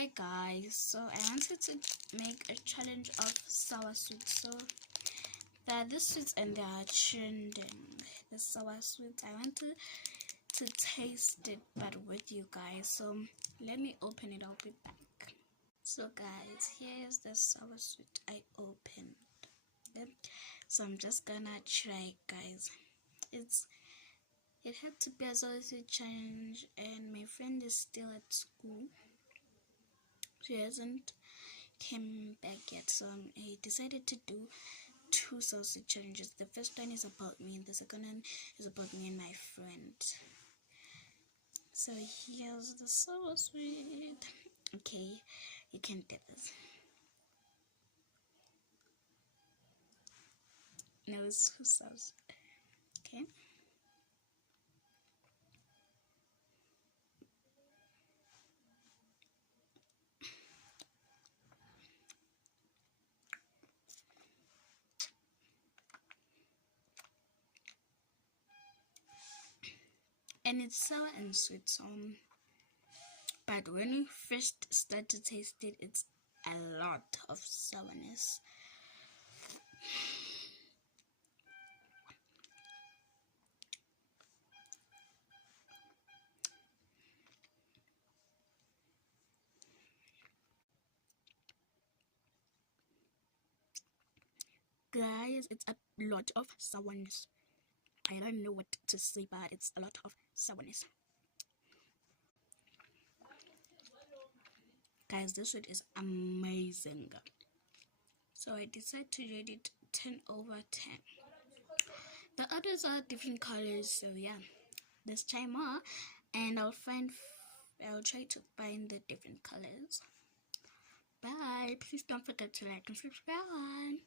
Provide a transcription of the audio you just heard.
Hi guys, so I wanted to make a challenge of sour sweets. So there are these sweets and they are trending. The sour sweets. I want to taste it but with you guys. So let me open it. I'll be back. So guys, here is the sour sweet I opened. Okay. So I'm just gonna try, guys. It had to be a sour sweet challenge, and my friend is still at school. She hasn't came back yet, so I decided to do two sausage challenges. The first one is about me and the second one is about me and my friend. So here's the sour sweet. Okay, you can do this. No, it's so sauce. Okay. And it's sour and sweet, but when you first start to taste it, it's a lot of sourness. Guys, it's a lot of sourness. I don't know what to say, but it's a lot of sourness. Guys, this sweet is amazing. So I decided to rate it 10/10. The others are different colors, so yeah, let's try more, and I'll try to find the different colors. Bye. Please don't forget to like and subscribe.